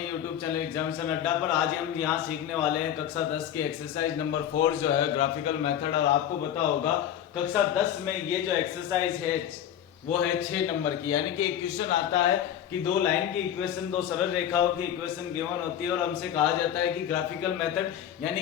अपने YouTube channel examination अड्डा पर। आज हम यहाँ सीखने वाले हैं कक्षा 10 की एक्सरसाइज नंबर 4 जो है ग्राफिकल मेथड। और आपको पता होगा कक्षा 10 में ये जो एक्सरसाइज है वो है 6 नंबर की। यानी कि एक क्वेश्चन आता है कि दो लाइन की इक्वेशन, दो सरल रेखाओं की इक्वेशन गिवन होती है और हमसे कहा जाता है कि ग्राफिकल मेथड यानी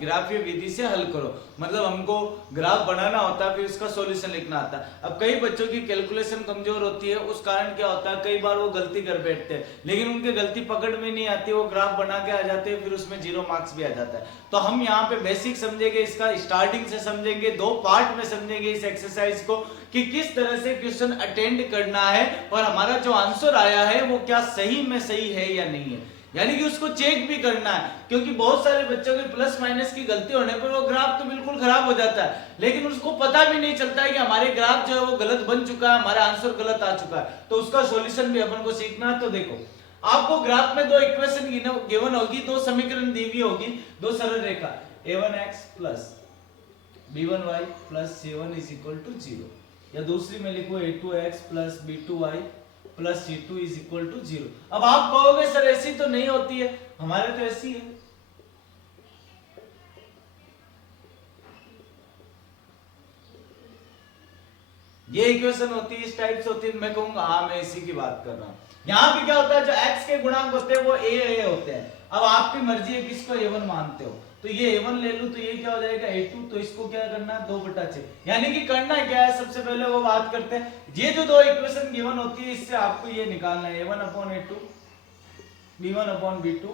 ग्राफीय विधि से हल करो। मतलब हमको ग्राफ बनाना होता है, फिर उसका सॉल्यूशन लिखना आता है। अब कई बच्चों की कैलकुलेशन कमजोर होती है, उस कारण क्या होता है कई बार वो गलती कर बैठते हैं, लेकिन उनके गलती पकड़ में नहीं आती, वो ग्राफ बना के आ जाते हैं, फिर उसमें 0 मार्क्स भी आ जाता है। तो हम यहाँ पे बेसिक समझेंगे, इसका स्टार्टिंग से समझेंगे, 2 पार्ट में समझेंगे इस एक्सरसाइज को कि किस तरह से क्वेश्चन अटेंड करना है और हमारा जो आंसर आया है वो क्या सही में सही है या नहीं है। यानी कि उसको चेक भी करना है, क्योंकि बहुत सारे बच्चों के प्लस माइनस की गलती होने पर वो ग्राफ तो बिल्कुल खराब हो जाता है, लेकिन उसको पता भी नहीं चलता है कि हमारे ग्राफ जो है वो गलत बन चुका है, हमारा आंसर गलत आ चुका है। तो उसका सॉल्यूशन भी अपन को सीखना है। तो देखो, आपको ग्राफ में 2 इक्वेशन गिवन होगी, 2 समीकरण दी हुई होगी, 2 सरल रेखा a1x plus b1y plus c1 is equal to 0, या दूसरी में लिखो a2x plus b2y plus c2 is equal to 0। अब आप कहोगे सर ऐसी तो नहीं होती है, हमारे तो ऐसी है। ये इक्वेशन होती है, इस टाइप से होती है। मैं कहूंगा हाँ मैं इसी की बात कर रहा हूं। यहां पे क्या होता है, जो x के गुणांक होते हैं वो a होते हैं। अब आपकी मर्जी है किसको a1 मानते हो, तो ये a1 ले लूं तो ये क्या हो जाएगा a2, तो इसको क्या करना है 2/6। यानी कि करना क्या है, सबसे पहले वो बात करते हैं, ये जो 2 इक्वेशन गिवन होती है इससे आपको ये निकालना है a1/a2 b1/b2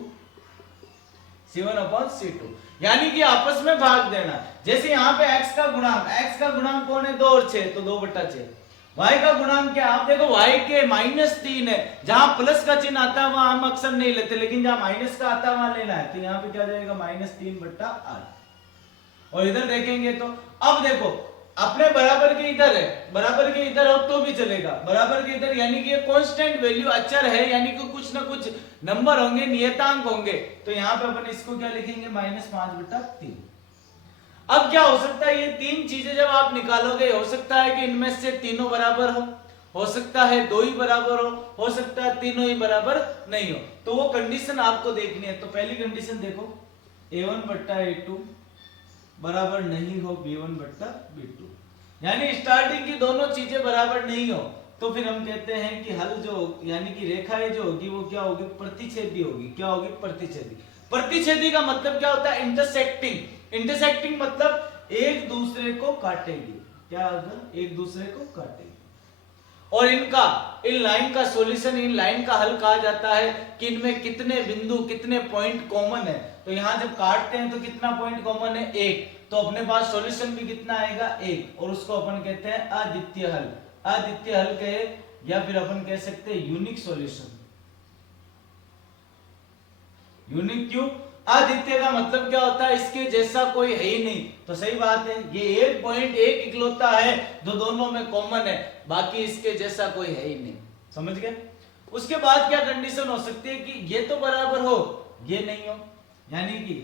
c1/c2, यानी कि आपस में भाग देना। जैसे यहाँ पे x का गुणांक कौन है 2 और 6, तो 2/6। y का गुणांक क्या, आप देखो y के -3 है, जहां प्लस का चिन्ह आता है वहां हम अक्सर नहीं लेते, लेकिन जहां माइनस का आता है वहां लेना है। तो यहाँ पे क्या हो जाएगा -3/8। और इधर देखेंगे तो अब देखो अपने बराबर के इधर है, बराबर के इधर हो तो भी चलेगा, बराबर के इधर, यानी कि ये कांस्टेंट वैल्यू अचर है, यानी कि कुछ ना कुछ नंबर होंगे, नियतांक होंगे। तो यहाँ पे अपन इसको क्या लिखेंगे -5/3। अब क्या हो सकता है, ये 3 चीजें जब आप निकालोगे, हो सकता है कि इनमें से तीनों बराबर हो सकता है 2 ही बराबर हो सकता है तीनों ही बराबर नहीं हो। तो वो कंडीशन आपको देखनी है। तो पहली कंडीशन देखो, a1/a2 बराबर नहीं हो b1/b2, यानी स्टार्टिंग की दोनों चीजें बराबर नहीं हो, तो फिर हम कहते हैं कि हल जो यानी कि रेखाएं जो होगी वो क्या होगी, प्रतिच्छेदी होगी। क्या होगी, प्रतिच्छेदी। प्रतिच्छेदी का मतलब क्या होता है, इंटरसेक्टिंग। इंटरसेक्टिंग मतलब एक दूसरे को काटेगी। क्या होगा, एक दूसरे को काटेगी। और इन लाइन का सॉल्यूशन, इन लाइन का हल कहा जाता है कि इनमें कितने बिंदु, कितने पॉइंट कॉमन है। तो यहां जब काटते हैं तो कितना पॉइंट कॉमन है, 1, तो अपने पास सॉल्यूशन भी कितना आएगा, 1, और उसको अपन कहते हैं अद्वितीय हल। अद्वितीय हल कहे या फिर अपन कह सकते हैं यूनिक सॉल्यूशन। यूनिक क्यों, अद्वितीय का मतलब क्या होता है, इसके जैसा कोई है ही नहीं। तो सही बात है, ये एक पॉइंट एक इकलौता है जो दोनों में कॉमन है, बाकी इसके जैसा कोई है ही नहीं। समझ गए। उसके बाद क्या कंडीशन हो सकती है कि ये तो बराबर हो, ये नहीं हो, यानी कि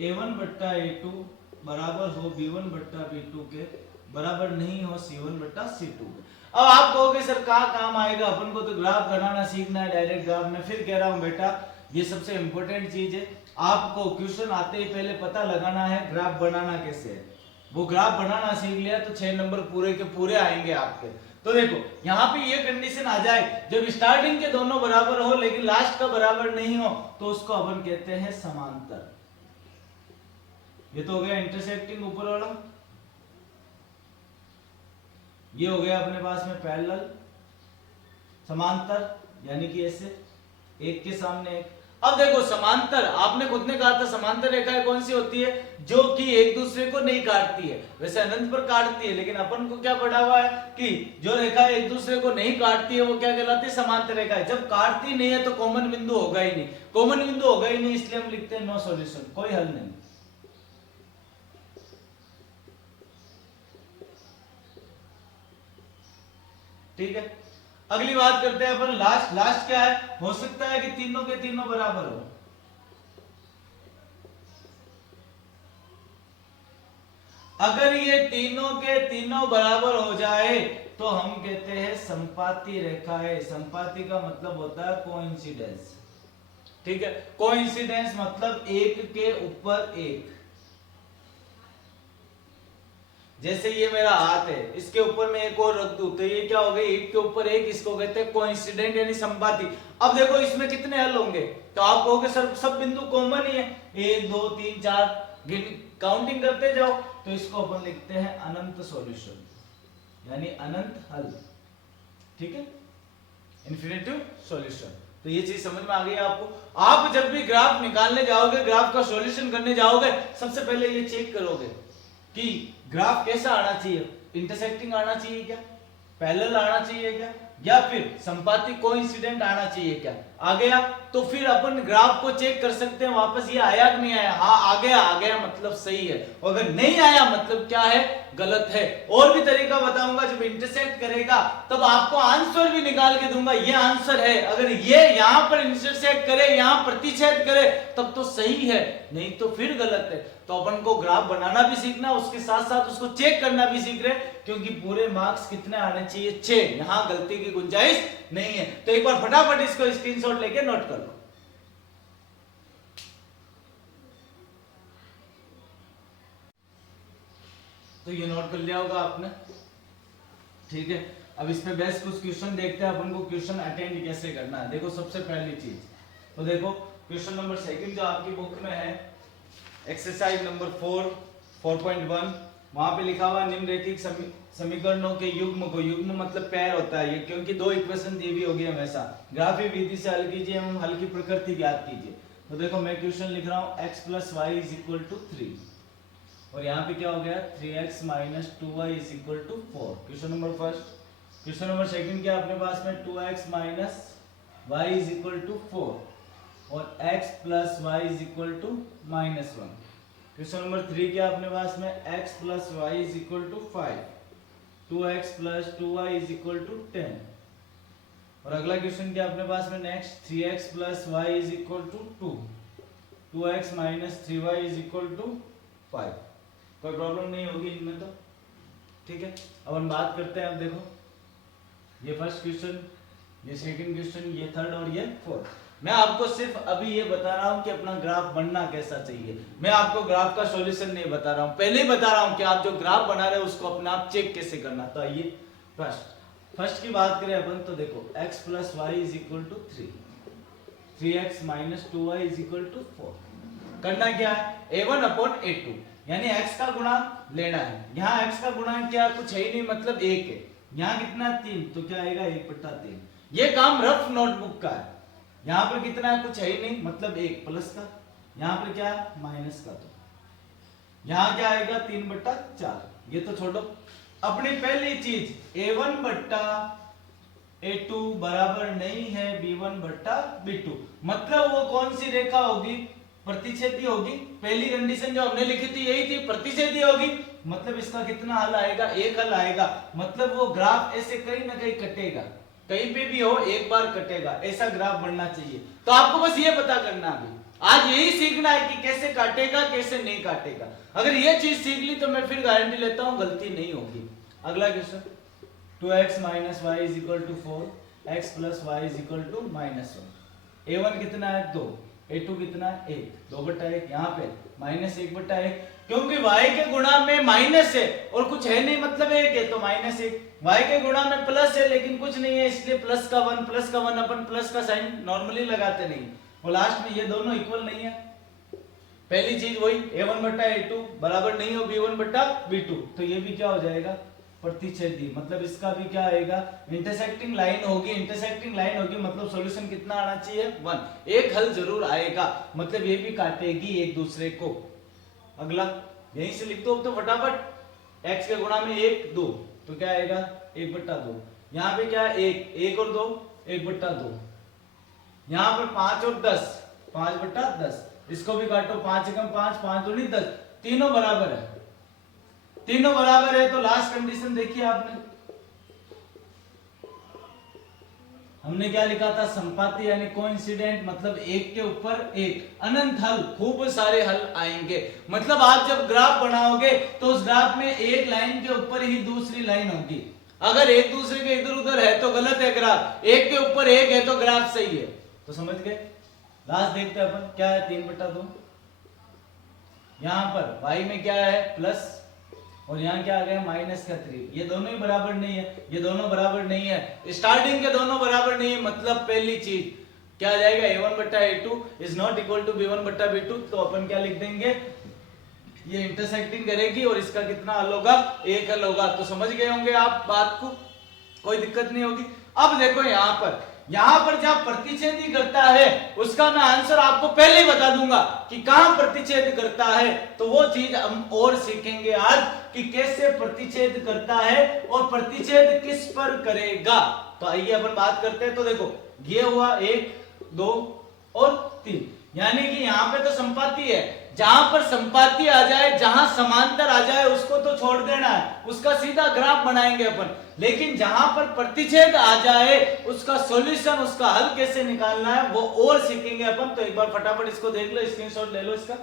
a1/a2 बराबर हो b1/b2 के, बराबर नहीं हो c1/c2 के। अब आप कहोगे सर कहाँ काम आएगा, अपन को तो ग्राफ बनाना सीखना है डायरेक्ट ग्राफ में। फिर कह रहा हूं बेटा, ये सबसे इंपॉर्टेंट चीज है, आपको क्वेश्चन आते ही पहले पता लगाना है ग्राफ बनाना कैसे है। वो ग्राफ बनाना सीख लिया तो 6 नंबर पूरे के पूरे आएंगे आपके। तो देखो यहाँ पे ये कंडीशन आ जाए, जब स्टार्टिंग के दोनों बराबर हो लेकिन लास्ट का बराबर नहीं हो, तो उसको अपन कहते हैं समांतर। ये तो हो गया इंटरसेक्टिंग ऊपर वाला, ये हो गया अपने पास में पैरेलल। समांतर यानी कि ऐसे एक के सामने एक। अब देखो समांतर, आपने खुद ने कहा था समांतर रेखाएं कौन सी होती है, जो कि एक दूसरे को नहीं काटती है। वैसे अनंत पर काटती है, लेकिन अपन को क्या पढ़ा हुआ है कि जो रेखा एक दूसरे को नहीं काटती है वो क्या कहलाती है, समांतर रेखाएं। जब काटती नहीं है तो कॉमन बिंदु होगा ही नहीं, कॉमन बिंदु होगा ही नहीं, इसलिए हम लिखते हैं नो सॉल्यूशन, कोई हल नहीं। ठीक है, अगली बात करते हैं अपन लास्ट क्या है, हो सकता है कि तीनों के तीनों बराबर हो। अगर ये तीनों के तीनों बराबर हो जाए तो हम कहते हैं संपाती रेखाएं। संपाती का मतलब होता है कोइंसिडेंस। ठीक है, कोइंसिडेंस मतलब एक के ऊपर एक। जैसे ये मेरा हाथ है, इसके ऊपर मैं एक और रख दूं तो ये क्या हो गई, एक के ऊपर एक, इसको कहते हैं कोइंसिडेंट यानी संपाती। अब देखो इसमें कितने हल होंगे, तो आप कहोगे सर सब बिंदु कॉमन ही है, 1 2 3 4 काउंटिंग करते जाओ, तो इसको अपन लिखते हैं अनंत सॉल्यूशन यानी अनंत हल। ठीक है, इन्फिनिटिव सॉल्यूशन। तो ये चीज समझ में आ गई आपको। आप जब भी ग्राफ निकालने जाओगे, ग्राफ का सॉल्यूशन करने जाओगे, सबसे पहले ये चेक करोगे कि ग्राफ कैसा आना चाहिए, इंटरसेक्टिंग आना चाहिए क्या, पैरेलल आना चाहिए क्या, या फिर संपाती कोइंसिडेंट आना चाहिए क्या। आ गया तो फिर अपन ग्राफ को चेक कर सकते हैं वापस, ये आया कि नहीं आया। हाँ आ गया मतलब सही है, और अगर नहीं आया मतलब क्या है, गलत है। और भी तरीका बताऊंगा, जब इंटरसेक्ट करेगा तब आपको आंसर भी निकाल के दूंगा, ये आंसर है। अगर ये यहां पर इंटरसेक्ट करे, यहां प्रतिच्छेद करे, तब तो सही है, नहीं तो फिर गलत है। तो अपन को ग्राफ बनाना भी सीखना, उसके साथ साथ उसको चेक करना भी सीख रहे, क्योंकि पूरे मार्क्स कितने आने चाहिए, 6। यहां गलती की गुंजाइश नहीं है। तो एक बार फटाफट इसको स्क्रीनशॉट लेके नोट कर लो। तो ये नोट कर लिया होगा आपने, ठीक है। अब इसमें बेस्ट कुछ क्वेश्चन देखते हैं, अपन को क्वेश्चन अटेंड कैसे करना है। देखो सबसे पहली चीज, तो देखो क्वेश्चन नंबर 2 जो आपकी बुक में है, एक्सरसाइज नंबर 4.1, वहां पे लिखा हुआ निम्नलिखित समीकरणों के युग्म को, युग्म मतलब पैर होता है ये, क्योंकि 2 इक्वेशन दी हुई होगी हमेशा, ग्राफी विधि से हल कीजिए एवं हल की प्रकृति ज्ञात कीजिए। तो देखो मैं क्वेश्चन लिख रहा हूं x + y = 3, और यहाँ पे क्या हो गया 3x - 2y = 4। Question number first. Question number second क्या अपने पास में, 2x - y = 4 और x + y = -1। क्वेश्चन नंबर 3 क्या अपने पास में, x + y = 5, 2x + 2y = 10। और अगला क्वेश्चन क्या अपने पास में next, 3x + y = 2, 2x - 3y = 5। कोई प्रॉब्लम नहीं होगी इनमें तो, ठीक है। अब हम बात करते हैं, अब देखो ये फर्स्ट क्वेश्चन, ये सेकंड क्वेश्चन, ये थर्ड और ये फोर्थ। मैं आपको सिर्फ अभी ये बता रहा हूं कि अपना ग्राफ बनना कैसा चाहिए, मैं आपको ग्राफ का सॉल्यूशन नहीं बता रहा हूं, पहले ही बता रहा हूं कि आप जो ग्राफ बना रहे हो उसको अपने आप चेक कैसे करना। तो आइए फर्स्ट की बात करें अपन, तो देखो x + y = 3, 3x - 2y = 4। करना क्या है, a1/a2 यानी x का गुणांक लेना है। यहाँ x का गुणांक क्या, कुछ है ही नहीं, मतलब 1 है। यहाँ कितना 3, तो क्या आएगा 1/3। ये काम रफ नोटबुक का है। यहाँ पर कितना है, कुछ है ही नहीं, मतलब 1 प्लस का, यहाँ पर क्या है माइनस का, तो यहाँ क्या आएगा 3/4। ये तो छोड़ो। अपनी पहली चीज a1/a2 बराबर नहीं है b1/b2, मतलब वो कौन सी रेखा होगी, प्रतिच्छेदी होगी। पहली कंडीशन जो हमने लिखी थी यही थी, प्रतिच्छेदी होगी, मतलब इसका कितना हल आएगा, एक हल आएगा। मतलब वो ग्राफ ऐसे कहीं ना कहीं कटेगा, कहीं पे भी हो एक बार कटेगा, ऐसा ग्राफ बनना चाहिए। तो आपको बस ये पता करना है, आज यही सीखना है कि कैसे काटेगा कैसे नहीं काटेगा। अगर ये चीज सीख ली तो मैं फिर गारंटी लेता हूं गलती नहीं होगी। अगला question, 2x - y = 4, x + y = -1। a1 कितना है 2, a2 कितना है 1, 2/1। यहाँ पे -1/1, क्योंकि y के गुणा में माइनस है और कुछ है नहीं, मतलब 1 है तो -1। y के गुणा में प्लस है लेकिन कुछ नहीं है, इसलिए +1 +1 अपन प्लस का साइन नॉर्मली लगाते नहीं, और लास्ट में ये दोनों इक्वल नहीं है। पहली चीज वही, a1/a2 बराबर नहीं हो b1/b2, तो ये भी क्या हो जाएगा प्रतिच्छेदी, मतलब इसका भी क्या आएगा, इंटरसेक्टिंग लाइन होगी। इंटरसेक्टिंग लाइन होगी मतलब सॉल्यूशन कितना आना चाहिए 1, एक हल जरूर आएगा, मतलब ये भी काटेगी एक दूसरे को। अगला यहीं से लिख दो तो फटाफट, x के गुणा में 1 2, तो क्या आएगा 1/2। यहाँ पे क्या है 1 और 2 1/2। यहाँ पर 5 और 10 5/10, इसको भी काटो, 5 एकम 5, 5 दूनी 10, तीनों बराबर है, तीनों बराबर है। तो लास्ट कंडीशन देखिए आपने, हमने क्या लिखा था, संपाती यानी कोइंसिडेंट, मतलब एक के ऊपर एक, अनंत हल, खूब सारे हल आएंगे। मतलब आप जब ग्राफ बनाओगे तो उस ग्राफ में एक लाइन के ऊपर ही दूसरी लाइन होगी, अगर एक दूसरे के इधर उधर है तो गलत है ग्राफ, एक के ऊपर एक है तो ग्राफ सही है। तो समझ गए, लास्ट देखते हैं अपन क्या है 3/2। यहाँ पर y में क्या है प्लस और यहाँ क्या आ गया -3। ये दोनों ही बराबर नहीं है, ये दोनों बराबर नहीं है, स्टार्टिंग के दोनों बराबर नहीं है। मतलब पहली चीज क्या आ जाएगा a1/a2 is not equal to b1/b2। तो अपन क्या लिख देंगे, ये इंटरसेक्टिंग करेगी और इसका कितना हल होगा, 1 हल होगा। तो समझ गए होंगे आप बात को, कोई दिक्कत नहीं होगी। अब देखो यहाँ पर जहां प्रतिच्छेदी करता है उसका मैं आंसर आपको पहले ही बता दूंगा कि कहां प्रतिच्छेद करता है। तो वो चीज हम और सीखेंगे आज कि कैसे प्रतिच्छेद करता है और प्रतिच्छेद किस पर करेगा। तो आइए अपन बात करते हैं। तो देखो ये हुआ 1 2 और 3, यानी कि यहाँ पे तो संपाती है, जहां पर संपाती आ जाए, जहां समांतर आ जाए उसको तो छोड़ देना है, उसका सीधा ग्राफ बनाएंगे अपन। लेकिन जहां पर प्रतिच्छेद आ जाए उसका सॉल्यूशन, उसका हल कैसे निकालना है वो और सीखेंगे अपन। तो एक बार फटाफट इसको देख लो, स्क्रीनशॉट ले लो इसका।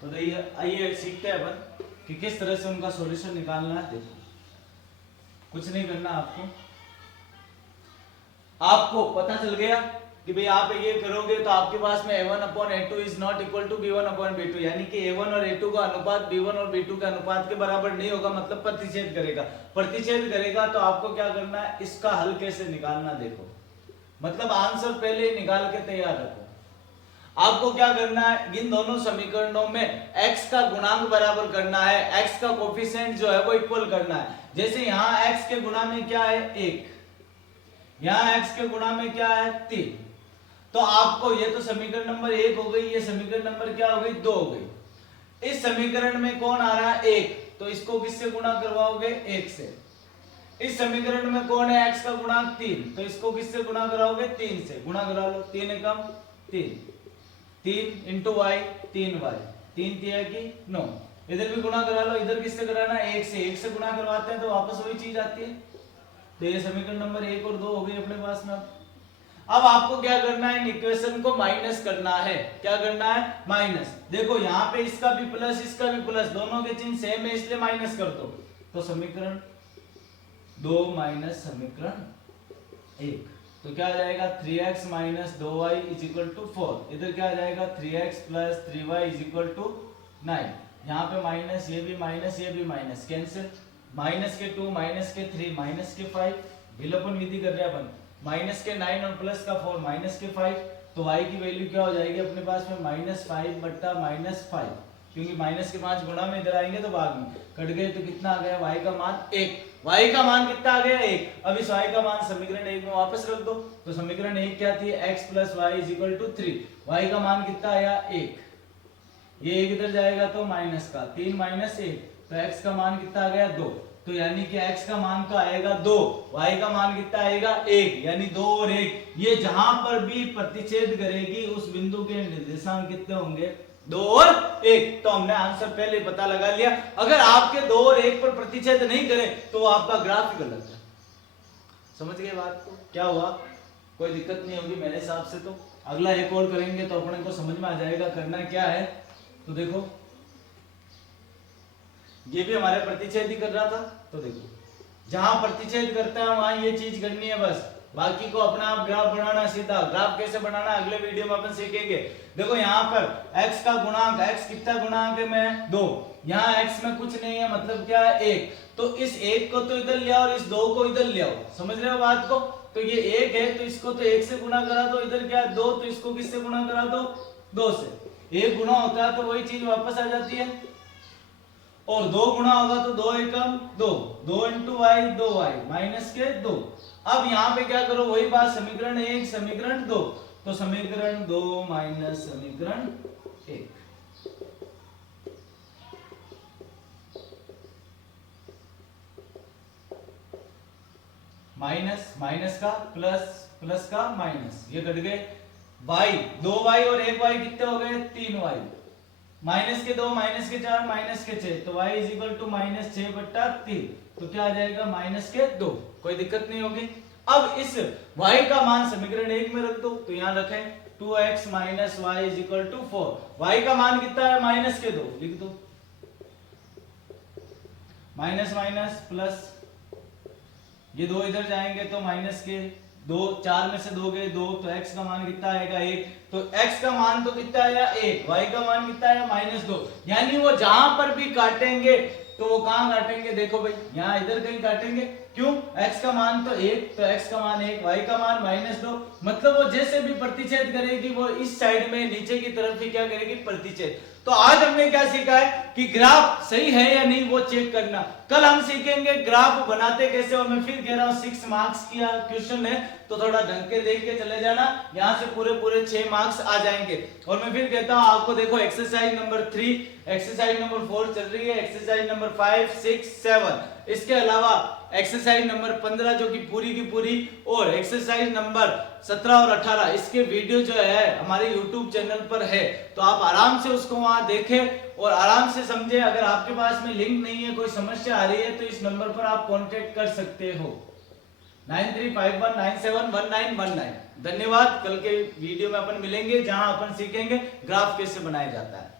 तो आइए सीखते हैं अपन कि किस तरह से उनका सॉल्यूशन निकालना है। देखो कुछ नहीं करना आपको पता चल गया कि भाई आप ये करोगे तो आपके पास में a1/a2 is not equal to b1/b2, यानी कि a1 और a2 का अनुपात b1 और b2 के अनुपात के बराबर नहीं होगा, मतलब प्रतिच्छेद करेगा। प्रतिच्छेद करेगा तो आपको क्या करना है, इसका हल कैसे निकालना। देखो मतलब आंसर पहले ही निकाल के तैयार रखो। आपको क्या करना है, इन दोनों समीकरणों में x का गुणांक बराबर करना है, x का कोफिशिएंट जो है वो इक्वल करना है। जैसे यहाँ x के गुणा में क्या है 1, यहाँ x के गुणा में क्या है 3। तो आपको ये तो समीकरण नंबर 1 हो गई, ये समीकरण नंबर क्या हो गई 2 हो गई। इस समीकरण में कौन आ रहा है 1, तो इसको किससे गुणा करवाओगे 1 से। इस समीकरण में कौन है x का गुणांक 3, तो इसको किससे गुणा कराओगे 3 से। गुणा करा लो, 3 एकम 3, 3 इंटू y 3y, 3 तिया की 9। इधर भी गुणा करा लो, इधर किससे कराना है 1 से। 1 से गुणा करवाते हैं तो वापस वही चीज आती है। तो ये समीकरण नंबर 1 और 2 हो गई अपने पास में। अब आपको क्या करना है, इन इक्वेशन को माइनस करना है। क्या करना है, माइनस। देखो यहाँ पे इसका भी प्लस इसका भी प्लस, दोनों के चिन्ह सेम है इसलिए माइनस कर दो। तो समीकरण 2 माइनस समीकरण 1, तो क्या आ जाएगा 3x minus 2y is equal to 4। इधर क्या आ जाएगा 3x plus 3y is equal to 9। यहाँ पे माइनस, ये भी माइनस, ये भी माइनस, कैंसिल। माइनस के 2 माइनस के 3 माइनस के 5, विलोपन विधि कर रहे हैं अपन। माइनस के 9 और प्लस का 4 माइनस के 5, तो y की वैल्यू क्या हो जाएगी अपने पास में -5/-5, क्योंकि माइनस के 5 गुणा में इधर आएंगे तो भाग में कट गए। तो कितना आ गया y का मान 1। y का मान कितना आ गया 1। अब इस y का मान समीकरण 1 में वापस रख दो। तो समीकरण 1 क्या थी, x + y = 3। y का मान कितना आया 1, ये 1 इधर जाएगा तो माइनस का 3 - 1, तो x का मान कितना आ गया 2। तो यानी कि x का मान तो आएगा 2, y का मान कितना आएगा 1, यानी 2 और 1। ये जहां पर भी प्रतिच्छेद करेगी उस बिंदु के निर्देशांक कितने होंगे 2 और 1। तो हमने आंसर पहले पता लगा लिया। अगर आपके 2 और 1 पर प्रतिच्छेद नहीं करे तो आपका ग्राफ ही गलत है। समझ गए बात को, क्या हुआ, कोई दिक्कत नहीं होगी मेरे हिसाब से। तो अगला एक और करेंगे तो अपने को समझ में आ जाएगा करना क्या है। तो देखो ये भी हमारे प्रतिच्छेद ही कर रहा था। तो देखो जहां प्रतिच्छेद करता है वहां ये चीज करनी है बस, बाकी को अपना आप ग्राफ बनाना सीधा। ग्राफ कैसे बनाना अगले वीडियो में अपन सीखेंगे। देखो यहाँ पर x का गुणांक, x कितना गुणांक है में 2, यहाँ x में कुछ नहीं है मतलब क्या है 1। तो इस 1 को तो इधर ले आओ और इस 2 को इधर ले आओ। समझ रहे हो बात को। तो ये 1 है तो इसको तो 1 से गुणा करा दो, इधर क्या है 2 तो इसको किससे गुणा करा दो 2 से। 1 गुणा होता है तो वही चीज वापस आ जाती है, और 2 गुणा होगा तो 2 एकम 2, 2 इंटू वाई 2y माइनस के 2। अब यहाँ पे क्या करो वही बात, समीकरण 1 समीकरण 2, तो समीकरण 2 माइनस समीकरण 1। माइनस माइनस का प्लस, प्लस का माइनस, ये कट गए। y 2y और 1y कितने हो गए 3y, माइनस के 2 माइनस के 4 माइनस के 6, तो y = -6/3। तो क्या आ जाएगा -2। कोई दिक्कत नहीं होगी। अब इस y का मान समीकरण 1 में रख दो। तो यहां रखें 2x - y = 4। y का मान कितना है -2, लिख दो। माइनस माइनस प्लस, ये 2 इधर जाएंगे तो माइनस के 2, 4 में से 2 गए 2, तो x का मान कितना आएगा 1, तो x का मान तो कितना आया 1, y का मान कितना आया -2। यानी वो जहां पर भी काटेंगे तो वो कहां काटेंगे, देखो भाई यहाँ इधर कहीं काटेंगे, क्यों, x का मान तो 1, तो x का मान 1, y का मान -2, मतलब वो जैसे भी प्रतिच्छेद करेगी वो इस साइड में नीचे की तरफ ही क्या करेगी, प्रतिच्छेद। तो आज हमने क्या सीखा है कि ग्राफ सही है या नहीं वो चेक करना। कल हम सीखेंगे ग्राफ बनाते कैसे, और मैं फिर कह रहा हूँ 6 मार्क्स की क्वेश्चन है तो थोड़ा ढंग के देख के चले जाना, यहाँ से पूरे 6 मार्क्स आ जाएंगे। और मैं फिर कहता हूँ आपको, देखो एक्सरसाइज नंबर 3, एक्सरसाइज नंबर 4 चल रही है, एक्सरसाइज नंबर 5, 6, 7, इसके अलावा एक्सरसाइज नंबर 15 जो कि पूरी की पूरी, और एक्सरसाइज नंबर 17 और 18 इसके वीडियो जो है हमारे YouTube चैनल पर है, तो आप आराम से उसको वहां देखें और आराम से समझे। अगर आपके पास में लिंक नहीं है, कोई समस्या आ रही है, तो इस नंबर पर आप कांटेक्ट कर सकते हो 9351971919। धन्यवाद। कल के वीडियो में अपन मिलेंगे जहां अपन सीखेंगे ग्राफ कैसे बनाया जाता है।